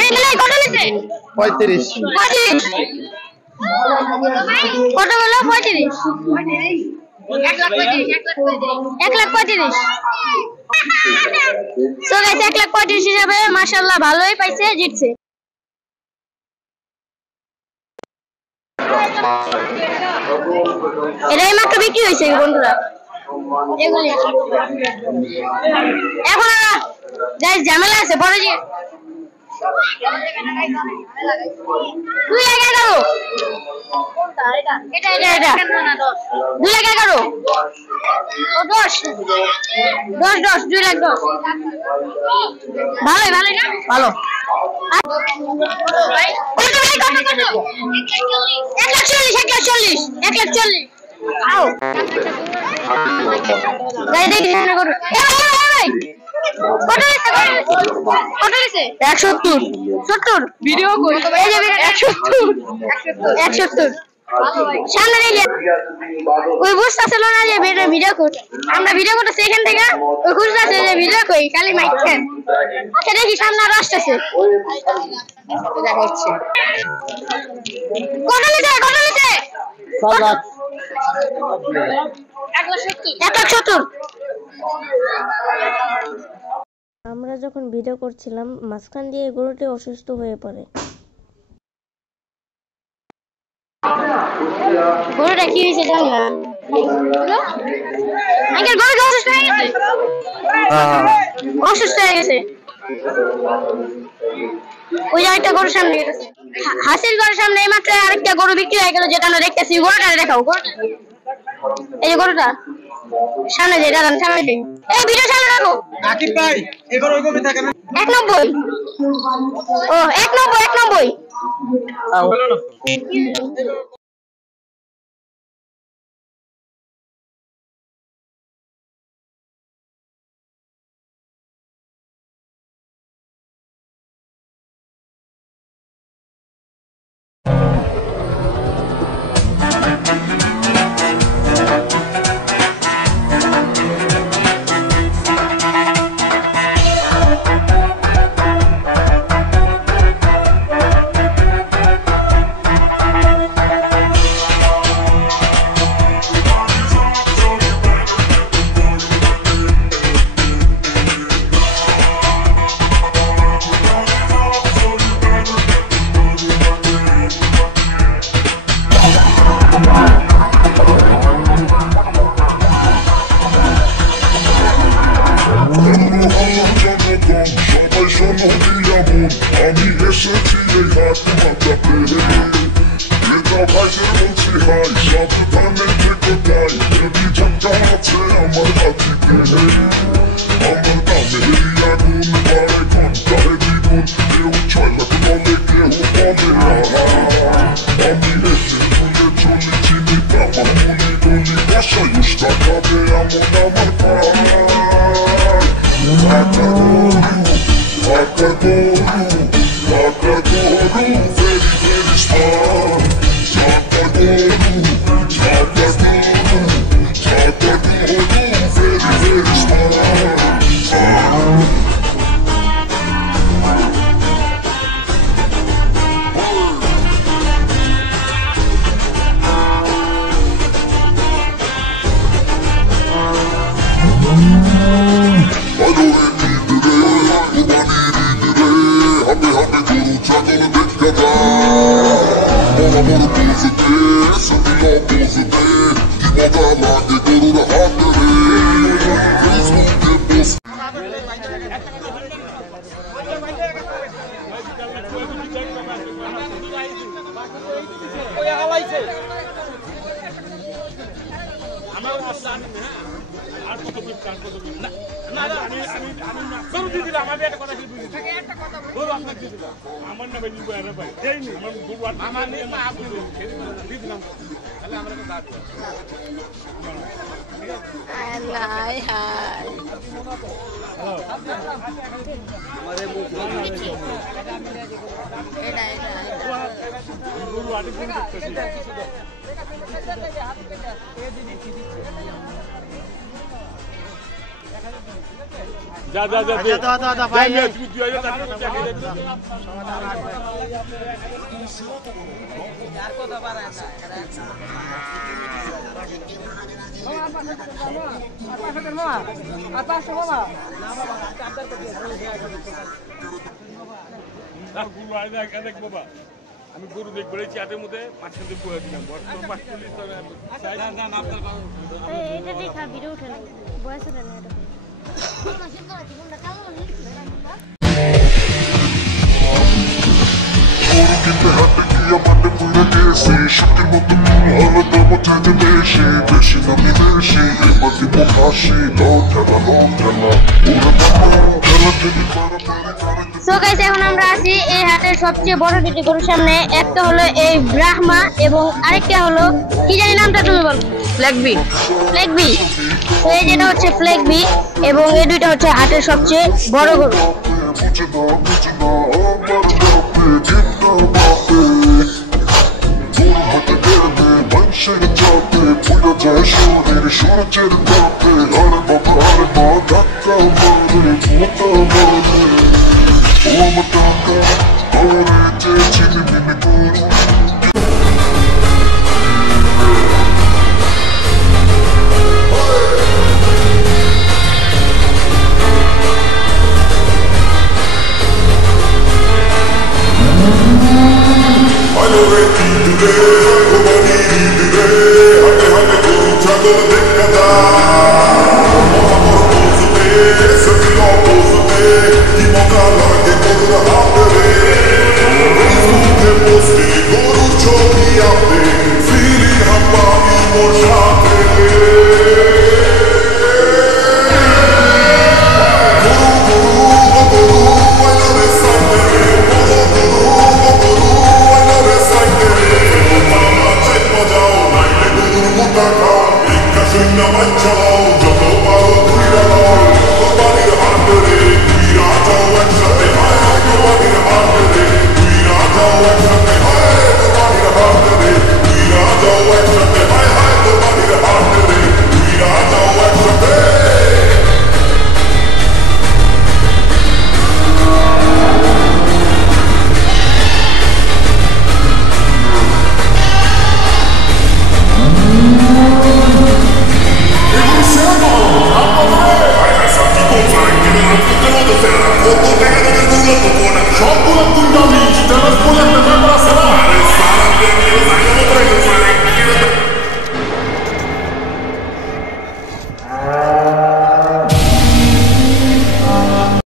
এই গলাই কত নিছে 35 কত বলো 35 1,35,000 সো গাইস 1,35,000 হিসাবে মাশাআল্লাহ ভালোই পাইছে জিতছে এটাই মাত্র বিক্রি হয়েছে বন্ধুরা এগুলি এখন গাইস ঝামেলা আছে পরে যে 2,11,000 এটা 2,11,000 ও 10 2,10,000 ভালো ভালো না ভালো কত ভাই কত 1,40,000 আও গাই দেখি না করো ভাই কত হইছে 170 ভিডিও কই এই যে 170 সামনে নিলে ওই বুঝতাছিল না যে ভিডিও কই আমরা ভিডিও করতেছি এখান থেকে ওই বুঝতাছে যে ভিডিও কই খালি মাইক খান আচ্ছা দেখি সামনে আর আসতেছে দেখা হচ্ছে কত নিছে 7 লাখ 170 আমরা যখন ভিডিও করছিলাম মাঝখান দিয়ে গরুটি অসুস্থ হয়ে পড়ে গরুটা কি হয়েছে জানি না আঙ্কেল গরু অসুস্থ হয়ে গেছে ওই একটা গরুর সামনে গেছে হাসির গরুর সামনে এইমাত্র আরেকটা গরু বিক্রি হয়ে গেল যেটা আমরা দেখতেছি গরুটা দেখাও এই যে গরুটা সামনে যে দাঁড়ান সামনে এই ভিডিও সামনে রাখো আকিব ভাই এই গরু ওই কমে থাকে না 190 ও 190 বলো না আমি এসেছি এই হাতে মাথা পেরে এটা ভাইসে বলছি হাই সাবধানে থেকে যাই যদি ঝাঁকা আছে আমার হাতিতে আমার দামে আগুন বাড়ে ঘন্টায় দ্বিগুণ কেউ 6 লাখ বলে কেউ বলে আমি এসে তুলে চলি চিনি আমার মনে গলি বসাই উষ্টা খাবে এমন আমার পায় very, very smart. Very, very smart. Hello. যা যা যা দাদা ভাই তুমি 2000 টাকা চাকরি দে আর কথা বাড়ায় না আমি গরু দেখবো চাটের মধ্যে পাঁচখান দিয়ে বয়ে দিলাম এটা দেখা ভিডিও উঠে বয়স না কিন্তু হাতে গিয়া মাঠে পুরো গেছি শীতের মতো আলো দাম চাঁদে বেশি বেশি দামি বেশি এবার দিব হাসি লো খেলা ওরা খেলা যদি সো গাইস এখন আমরা আছি এই হাটের সবচেয়ে বড় দুটি গরুর সামনে। একটা হলো এই ব্রাহ্মা এবং আরেকটা হলো কি জানি নামটা তুমি বলো। ফ্ল্যাগবি। তো এই যেটা হচ্ছে ফ্ল্যাগবি এবং এই দুইটা হচ্ছে হাটের সবচেয়ে বড় গরু। মানুষের চাপে পুরো যায় শরীর সূর্যের তাপে আরে বাবা ধাক্কা মারে মোটা মারে ও আমার টাকা করে চেয়েছি দিনে করু Foto